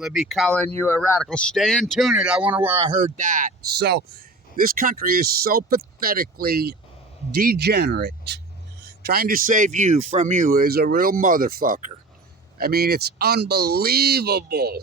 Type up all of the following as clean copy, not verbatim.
they'd be calling you a radical. Stay in tune. I wonder where I heard that. So this country is so pathetically degenerate. Trying to save you from you is a real motherfucker. I mean, it's unbelievable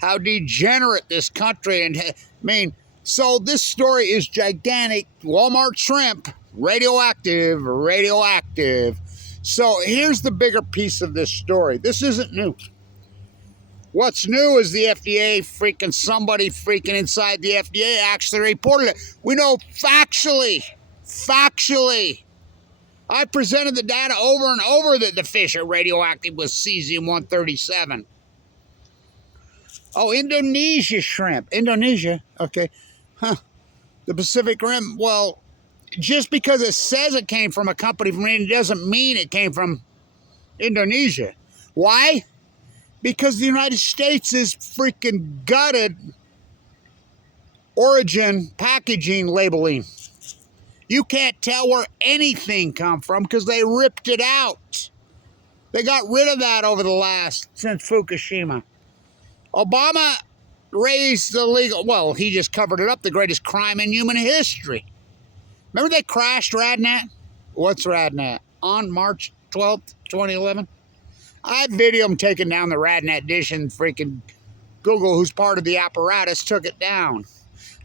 how degenerate this country. And I mean, so this story is gigantic. Walmart shrimp, radioactive, radioactive. So here's the bigger piece of this story. This isn't new. What's new is the FDA somebody inside the FDA actually reported it. We know factually. I presented the data over and over that the fish are radioactive with Cesium-137. Oh, Indonesia shrimp. Indonesia? Okay. Huh. The Pacific Rim. Well, just because it says it came from a company from India doesn't mean it came from Indonesia. Why? Because the United States is freaking gutted origin packaging labeling. You can't tell where anything come from because they ripped it out. They got rid of that since Fukushima. Obama raised the legal, well, he just covered it up, the greatest crime in human history. Remember they crashed Radnet? What's Radnet? On March 12th, 2011? I video them taking down the Radnet dish, and freaking Google, who's part of the apparatus, took it down.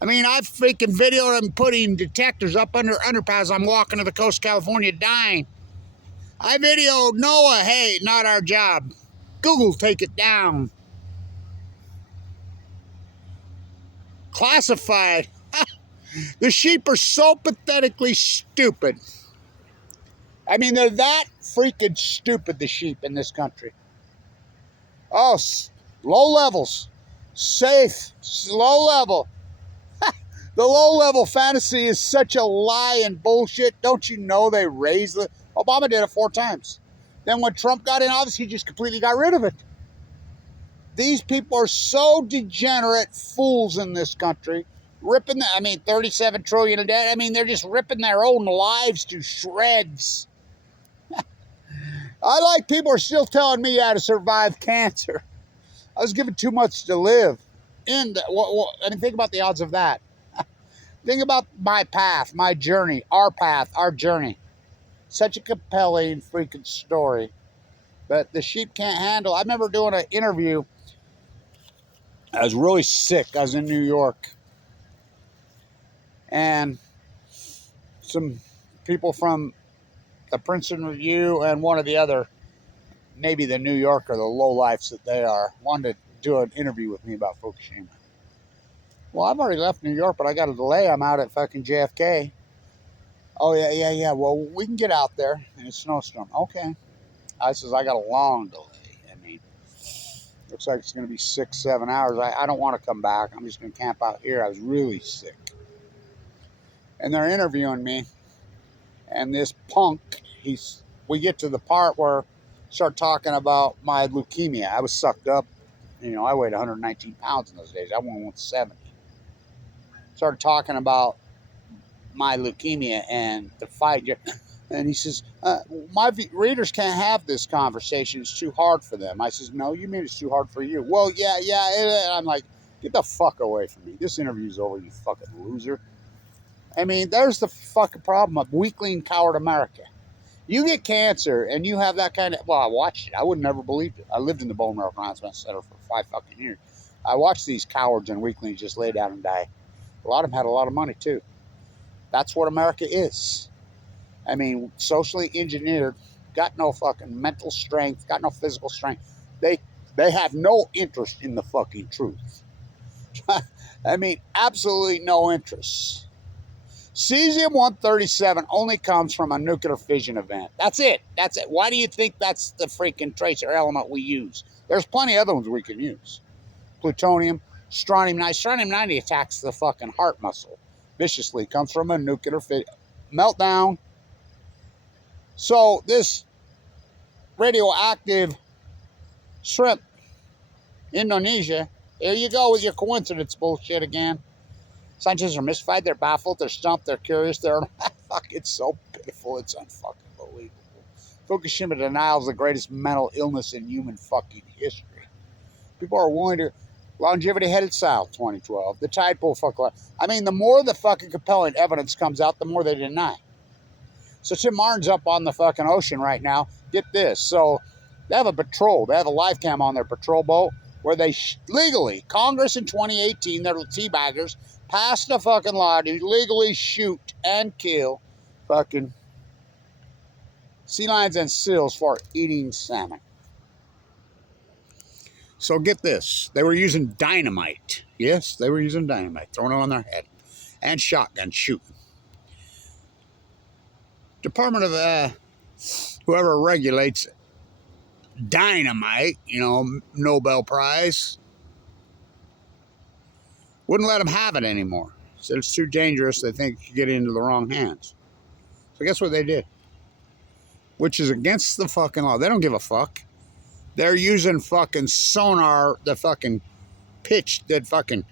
I mean, I freaking videoed them putting detectors up under underpass. I'm walking to the coast of California dying. I videoed NOAA, hey, not our job. Google, take it down. Classified. The sheep are so pathetically stupid. I mean, they're that freaking stupid, the sheep in this country. Oh, low levels. Safe. Low level. The low-level fantasy is such a lie and bullshit. Don't you know they raised the... Obama did it 4 times. Then when Trump got in office, he just completely got rid of it. These people are so degenerate fools in this country. Ripping, 37 trillion a day. I mean, they're just ripping their own lives to shreds. I like people are still telling me how to survive cancer. I was given too much to live. And think about the odds of that. Think about my path, my journey, our path, our journey. Such a compelling freaking story. But the sheep can't handle. I remember doing an interview. I was really sick. I was in New York. And some people from the Princeton Review and one of the other, maybe the New Yorker, the lowlifes that they are, wanted to do an interview with me about Fukushima. Well, I've already left New York, but I got a delay. I'm out at fucking JFK. Oh, yeah. Well, we can get out there in a snowstorm. Okay. I says, I got a long delay. I mean, looks like it's going to be 6-7 hours. I don't want to come back. I'm just going to camp out here. I was really sick. And they're interviewing me. And this punk, we get to the part where start talking about my leukemia. I was sucked up. I weighed 119 pounds in those days. I went 170. Started talking about my leukemia and the fight. And he says, my readers can't have this conversation. It's too hard for them. I says, no, you mean it's too hard for you? Well, yeah. And I'm like, get the fuck away from me. This interview's over, you fucking loser. I mean, there's the fucking problem of weakling coward America. You get cancer and you have that kind of, well, I watched it. I would never believed it. I lived in the bone marrow transplant center for 5 fucking years. I watched these cowards and weaklings just lay down and die. A lot of them had a lot of money too. That's what America is. I mean, socially engineered, got no fucking mental strength, got no physical strength. They have no interest in the fucking truth. I mean, absolutely no interest. Cesium-137 only comes from a nuclear fission event. That's it. Why do you think that's the freaking tracer element we use? There's plenty of other ones we can use. Plutonium, strontium-90. Strontium-90 attacks the fucking heart muscle viciously. Comes from a nuclear meltdown. So this radioactive shrimp, Indonesia, here you go with your coincidence bullshit again. Scientists are mystified, they're baffled, they're stumped, they're curious, it's so pitiful, it's unfucking believable. Fukushima denials the greatest mental illness in human fucking history. People are willing to. Longevity headed south, 2012. The tide pool fuck. I mean, the more the fucking compelling evidence comes out, the more they deny. So Tim Martin's up on the fucking ocean right now. Get this. So they have a patrol. They have a live cam on their patrol boat where they legally, Congress in 2018, they're teabaggers, passed a fucking law to legally shoot and kill fucking sea lions and seals for eating salmon. So get this. They were using dynamite. Yes, they were using dynamite, throwing it on their head, and shotgun shooting. Department of whoever regulates dynamite, you know, Nobel Prize, wouldn't let them have it anymore. Said it's too dangerous. They think it could get into the wrong hands. So guess what they did? Which is against the fucking law. They don't give a fuck. They're using fucking sonar, the fucking pitch that fucking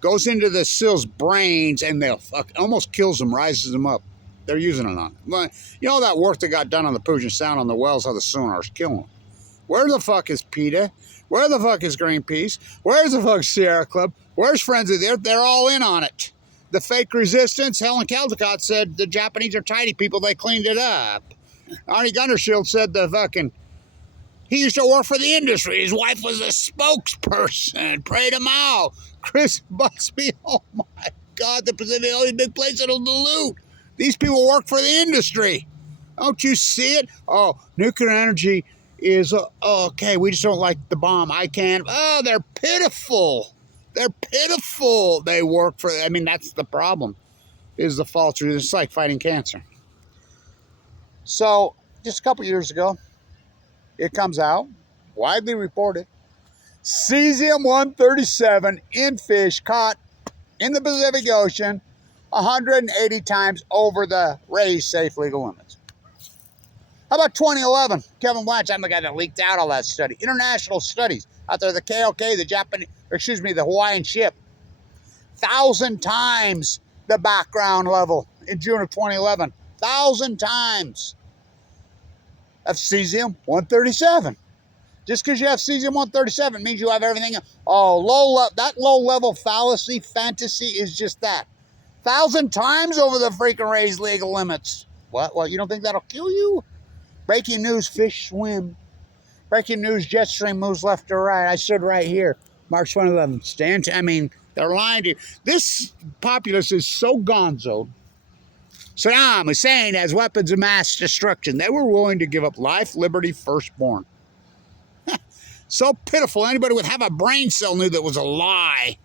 goes into the seal's brains and they'll fuck, almost kills them, rises them up. They're using it on it. You know that work that got done on the Puget Sound on the wells, how the sonar's killing them. Where the fuck is PETA? Where the fuck is Greenpeace? Where's the fuck Sierra Club? Where's Friends of the Earth? They're all in on it. The fake resistance, Helen Caldecott said the Japanese are tidy people, they cleaned it up. Arnie Gundershield said the fucking, he used to work for the industry. His wife was a spokesperson. Pray to Mao. Chris Busby, oh my God, the Pacific, all these big places will dilute. These people work for the industry. Don't you see it? Oh, nuclear energy is, okay, we just don't like the bomb. I can't. Oh, they're pitiful. They're pitiful. They work for, I mean, that's the problem, is the false truth. It's like fighting cancer. So, just a couple years ago, it comes out, widely reported, Cesium-137 in fish caught in the Pacific Ocean 180 times over the raised safe legal limits. How about 2011? Kevin Blanch, I'm the guy that leaked out all that study. International studies out there, the KOK, the Hawaiian ship. 1,000 times the background level in June of 2011. 1,000 times of Cesium-137. Just because you have Cesium-137 means you have everything. Oh, that low-level fallacy, fantasy is just that. 1,000 times over the freaking raised legal limits. What? Well, you don't think that'll kill you? Breaking news, fish swim. Breaking news, jet stream moves left or right. I stood right here, March 2011. They're lying to you. This populace is so gonzoed. Saddam Hussein has weapons of mass destruction. They were willing to give up life, liberty, firstborn. So pitiful. Anybody with half a brain cell knew that was a lie.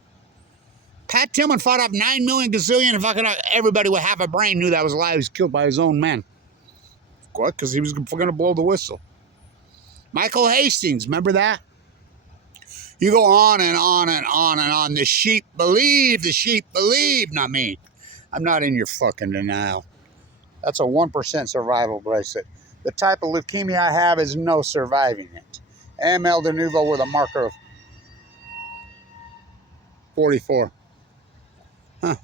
Pat Tillman fought off 9 million gazillion and fucking everybody with half a brain knew that was a lie. He was killed by his own men. What? Because he was going to blow the whistle. Michael Hastings, remember that? You go on and on and on and on. The sheep believe, not me. I'm not in your fucking denial. That's a 1% survival bracelet. The type of leukemia I have is no surviving it. AML de novo with a marker of 44. Huh.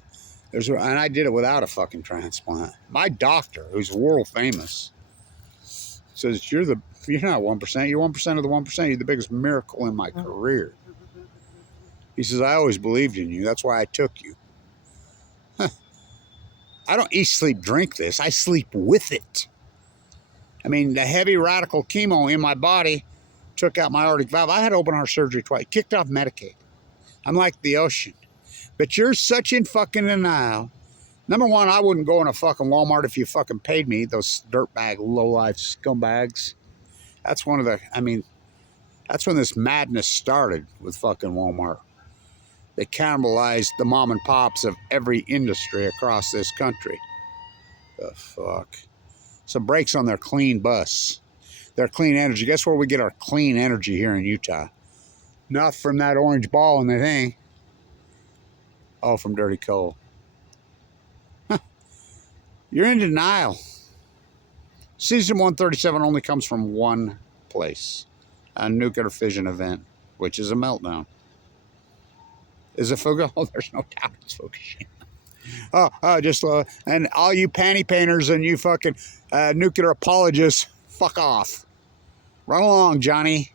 And I did it without a fucking transplant. My doctor, who's world famous, says, you're not 1%. You're 1% of the 1%. You're the biggest miracle in my career. He says, I always believed in you. That's why I took you. Huh. I don't eat, sleep, drink this. I sleep with it. I mean, the heavy radical chemo in my body took out my aortic valve. I had open heart surgery twice. Kicked off Medicaid. I'm like the ocean. But you're such in fucking denial. Number one, I wouldn't go in a fucking Walmart if you fucking paid me. Those dirtbag, low-life scumbags. That's one of the, that's when this madness started with fucking Walmart. They cannibalized the mom and pops of every industry across this country. The fuck. Some brakes on their clean bus. Their clean energy. Guess where we get our clean energy here in Utah? Not from that orange ball in the thing. Oh, from dirty coal. Huh. You're in denial. Cesium-137 only comes from one place. A nuclear fission event, which is a meltdown. Is it Fukushima? Oh, there's no doubt it's Fukushima. And all you panty painters and you fucking nuclear apologists, fuck off. Run along, Johnny.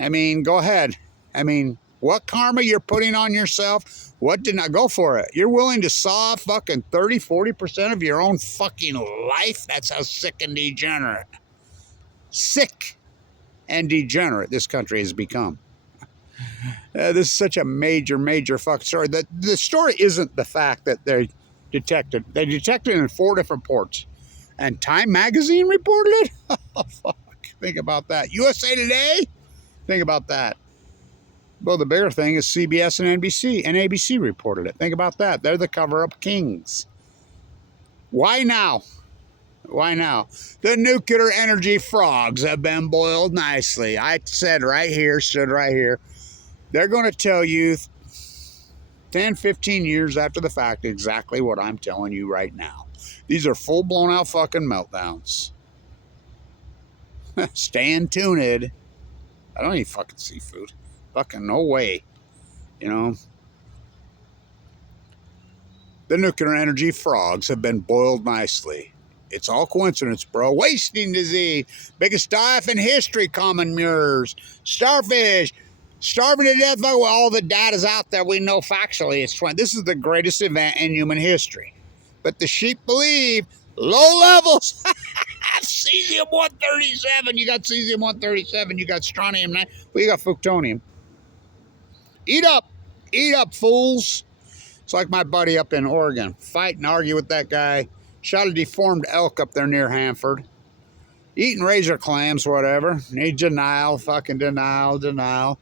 Go ahead. I mean, what karma you're putting on yourself? What did not go for it? You're willing to saw fucking 30-40% of your own fucking life? That's how sick and degenerate. Sick and degenerate this country has become. This is such a major fucking story. The story isn't the fact that they detected it in 4 different ports. And Time Magazine reported it? Oh, fuck. Think about that. USA Today? Think about that. Well, the bigger thing is CBS and NBC and ABC reported it. Think about that. They're the cover-up kings. Why now? Why now? The nuclear energy frogs have been boiled nicely. I said right here, stood right here. They're going to tell you 10, 15 years after the fact exactly what I'm telling you right now. These are full-blown out fucking meltdowns. Stay tuned. I don't eat fucking seafood. Fucking no way. You know? The nuclear energy frogs have been boiled nicely. It's all coincidence, bro. Wasting disease. Biggest die-off in history, common mirrors. Starfish. Starving to death. All the data's out there. We know factually it's 20. This is the greatest event in human history. But the sheep believe low levels. Cesium-137. You got cesium-137. You got strontium-9. Well, you got plutonium. Eat up. Eat up, fools. It's like my buddy up in Oregon. Fight and argue with that guy. Shot a deformed elk up there near Hanford. Eating razor clams, whatever. Need denial. Fucking denial.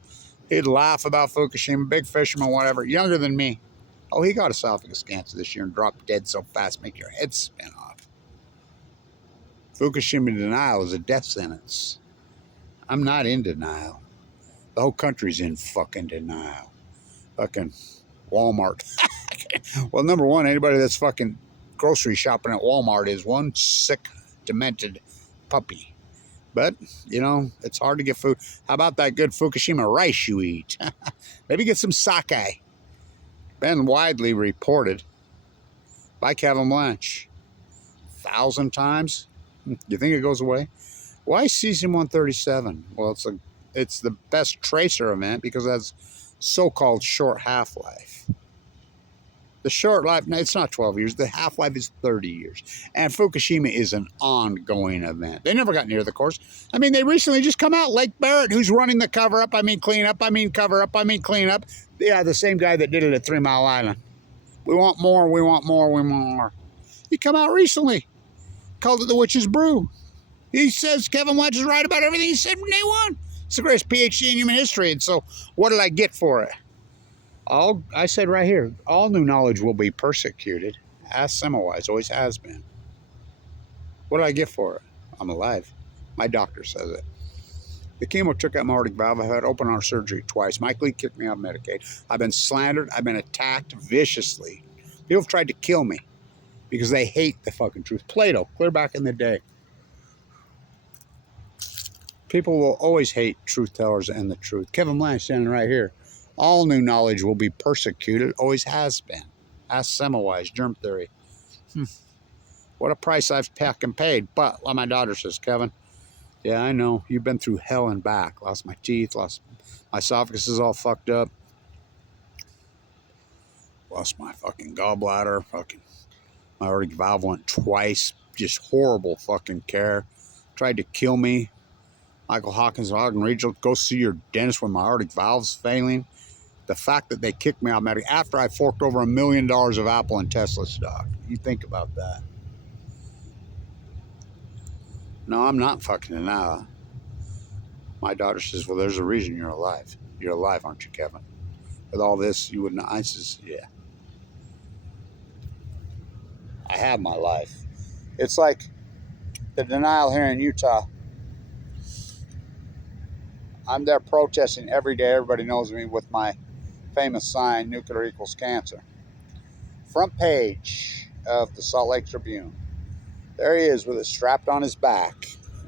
He'd laugh about Fukushima. Big fisherman, whatever. Younger than me. Oh, he got esophagus cancer this year and dropped dead so fast make your head spin off. Fukushima denial is a death sentence. I'm not in denial. The whole country's in fucking denial. Fucking Walmart. Well, number one, anybody that's fucking grocery shopping at Walmart is one sick, demented puppy. But, you know, it's hard to get food. How about that good Fukushima rice you eat? Maybe get some sake. Been widely reported by Kevin Blanch. 1,000 times? You think it goes away? Why Cesium-137? Well, it's the best tracer event because it has so-called short half-life. The short life, no, it's not 12 years. The half-life is 30 years. And Fukushima is an ongoing event. They never got near the course. I mean, they recently just come out. Lake Barrett, who's running the cover-up, clean-up, clean-up. Yeah, the same guy that did it at 3 Mile Island. We want more, we want more, we want more. He come out recently. Called it the Witch's Brew. He says Kevin Blanch is right about everything he said from day one. It's the greatest PhD in human history. And so what did I get for it? I said right here, all new knowledge will be persecuted. Ask Semmelweis, always has been. What did I get for it? I'm alive. My doctor says it. The chemo took out my aortic valve. I've had open heart surgery twice. Mike Lee kicked me out of Medicaid. I've been slandered. I've been attacked viciously. People have tried to kill me because they hate the fucking truth. Plato, clear back in the day. People will always hate truth tellers and the truth. Kevin Blanch standing right here. All new knowledge will be persecuted. Always has been. Ask Semmelweis, germ theory. What a price I've fucking paid. But, like my daughter says, Kevin, yeah, I know. You've been through hell and back. Lost my teeth. Lost my esophagus is all fucked up. Lost my fucking gallbladder. Fucking my aortic valve went twice. Just horrible fucking care. Tried to kill me. Michael Hawkins, Ogden Regional, go see your dentist when my aortic valve's failing. The fact that they kicked me out after I forked over $1 million of Apple and Tesla stock. You think about that. No, I'm not fucking denial. My daughter says, well, there's a reason you're alive. You're alive, aren't you, Kevin? With all this, you wouldn't. I says, yeah. I have my life. It's like the denial here in Utah. I'm there protesting every day. Everybody knows me with my famous sign, nuclear equals cancer. Front page of the Salt Lake Tribune. There he is with it strapped on his back,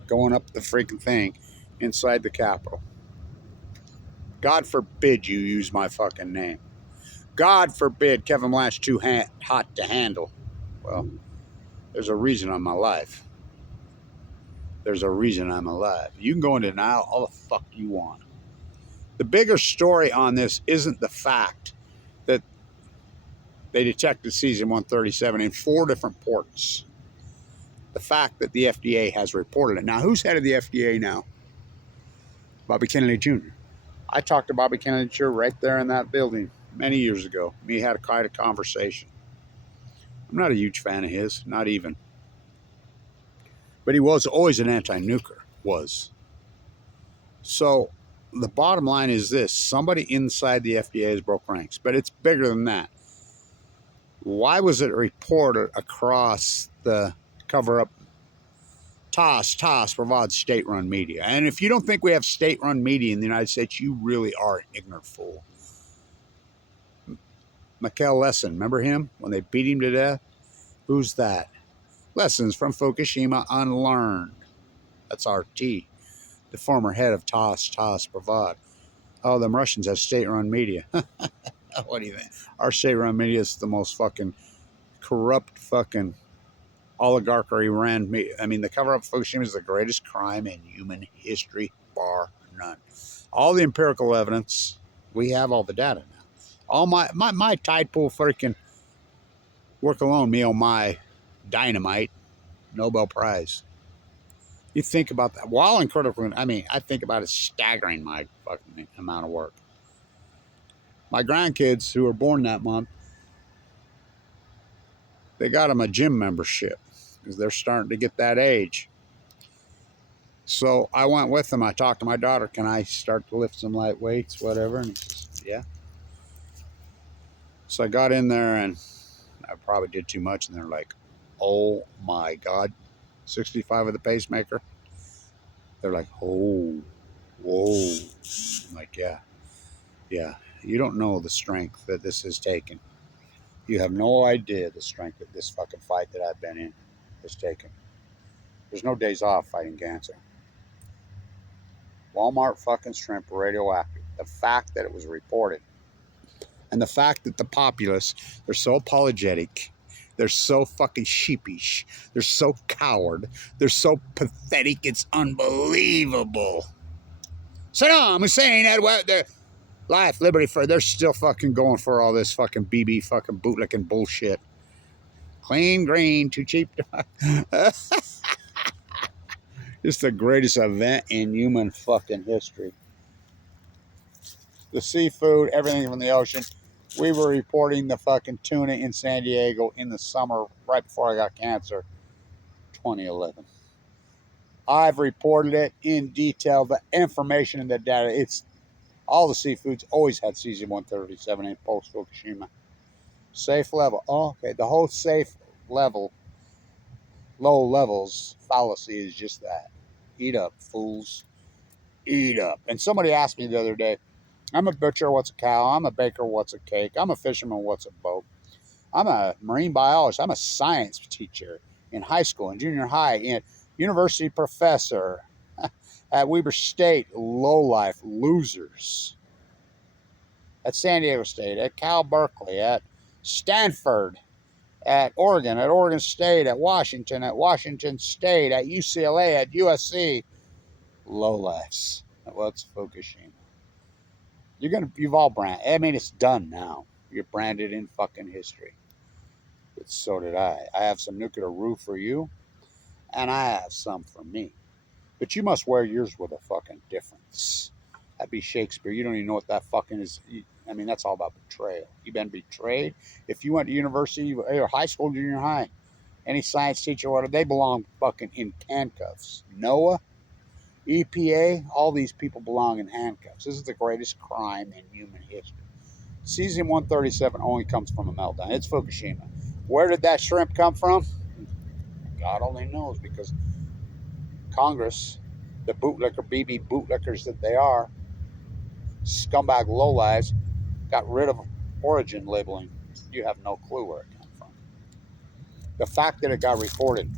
going up the freaking thing inside the Capitol. God forbid you use my fucking name. God forbid Kevin Blanch too hot to handle. Well, there's a reason I'm alive. There's a reason I'm alive. You can go in denial all the fuck you want. The bigger story on this isn't the fact that they detected Cesium-137 in 4 different ports. The fact that the FDA has reported it. Now, who's head of the FDA now? Bobby Kennedy Jr. I talked to Bobby Kennedy Jr. right there in that building many years ago. We had quite a conversation. I'm not a huge fan of his, not even. But he was always an anti-nuker, was. So the bottom line is this. Somebody inside the FDA has broke ranks, but it's bigger than that. Why was it reported across the cover-up TASS provides state-run media? And if you don't think we have state-run media in the United States, you really are an ignorant fool. Mikhail Lessin, remember him when they beat him to death? Who's that? Lessons from Fukushima Unlearned. That's RT, the former head of TASS Provad. Oh, them Russians have state-run media. What do you think? Our state-run media is the most fucking corrupt fucking oligarchy ran media. I mean, the cover-up of Fukushima is the greatest crime in human history, bar none. All the empirical evidence, we have all the data now. All my tide pool freaking work alone, me on my dynamite, Nobel Prize. You think about that. While in critical, I mean, I think about it staggering my fucking amount of work. My grandkids who were born that month, they got them a gym membership because they're starting to get that age. So I went with them. I talked to my daughter, can I start to lift some light weights, whatever? And he says, yeah. So I got in there and I probably did too much. And they're like, oh my God, 65 with a pacemaker. They're like, oh, whoa. I'm like, yeah. You don't know the strength that this has taken. You have no idea the strength that this fucking fight that I've been in has taken. There's no days off fighting cancer. Walmart fucking shrimp radioactive. The fact that it was reported and the fact that the populace, they're so apologetic, they're so fucking sheepish, they're so coward, they're so pathetic, it's unbelievable. Saddam Hussein had their life, liberty, for they're still fucking going for all this fucking BB fucking bootlicking bullshit. Clean green, too cheap. It's the greatest event in human fucking history. The seafood, everything from the ocean. We were reporting the fucking tuna in San Diego in the summer, right before I got cancer, 2011. I've reported it in detail, the information and the data. It's all the seafoods always had Cesium-137 in post-Fukushima. Safe level. Oh, okay. The whole safe level, low levels fallacy is just that. Eat up, fools. Eat up. And somebody asked me the other day, I'm a butcher, what's a cow? I'm a baker, what's a cake? I'm a fisherman, what's a boat? I'm a marine biologist. I'm a science teacher in high school and junior high, and university professor at Weber State. Lowlife losers. At San Diego State, at Cal Berkeley, at Stanford, at Oregon State, at Washington State, at UCLA, at USC. Lowlifes. What's Fukushima? You've all branded. I mean, it's done now. You're branded in fucking history. But so did I. I have some nuclear roof for you, and I have some for me. But you must wear yours with a fucking difference. That'd be Shakespeare. You don't even know what that fucking is. I mean, that's all about betrayal. You've been betrayed. If you went to university or high school, junior high, any science teacher, whatever, they belong fucking in handcuffs. NOAA, EPA, all these people belong in handcuffs. This is the greatest crime in human history. Cesium-137 only comes from a meltdown. It's Fukushima. Where did that shrimp come from? God only knows, because Congress, the bootlicker, BB bootlickers that they are, scumbag lowlives, got rid of origin labeling. You have no clue where it came from. The fact that it got reported,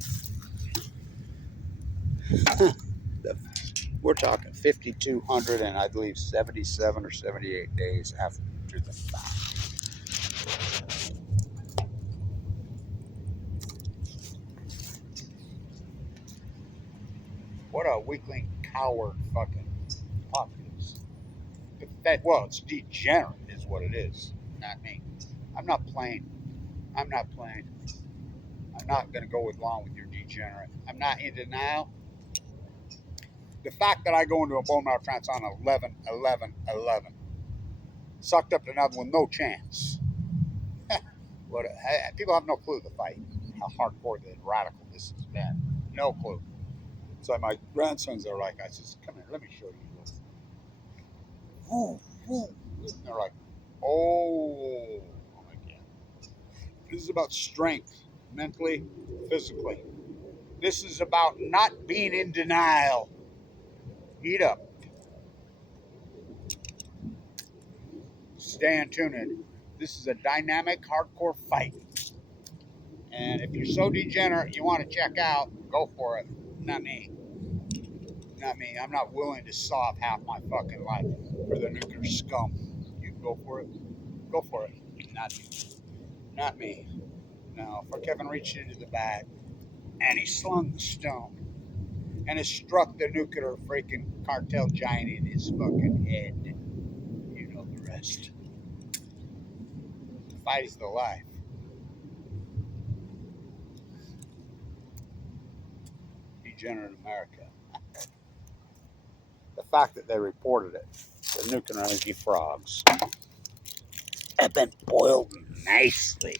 we're talking 5,200 and I believe 77 or 78 days after the fact. What a weakling, coward fucking populace. Well, it's degenerate is what it is, not me. I'm not playing. I'm not playing. I'm not going to go along with your degenerate. I'm not in denial. The fact that I go into a bone marrow transplant on 11, 11, 11, sucked up to another one, no chance. People have no clue the fight, how hardcore the radical this has been. No clue. So my grandsons are like, I says, come here, let me show you this. Woo, woo. They're like, oh my God. This is about strength, mentally, physically. This is about not being in denial. Eat up. Stay tuned. This is a dynamic, hardcore fight. And if you're so degenerate you want to check out, go for it. Not me. Not me. I'm not willing to saw off half my fucking life for the nuclear scum. You can go for it. Go for it. Not me. Not me. No. For Kevin reached into the bag and he slung the stone and it struck the nuclear freaking cartel giant in his fucking head. You know the rest. The fight is the life. Degenerate America. The fact that they reported it, the nuclear energy frogs, have been boiled nicely.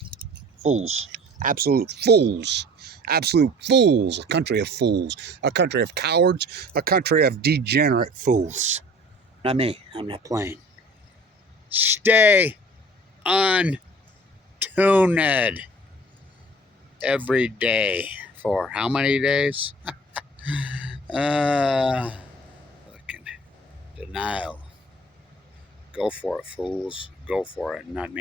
Fools. Absolute fools. Absolute fools. A country of fools. A country of cowards. A country of degenerate fools. Not me. I'm not playing. Stay untuned every day. For how many days? Fucking denial. Go for it, fools. Go for it. Not me.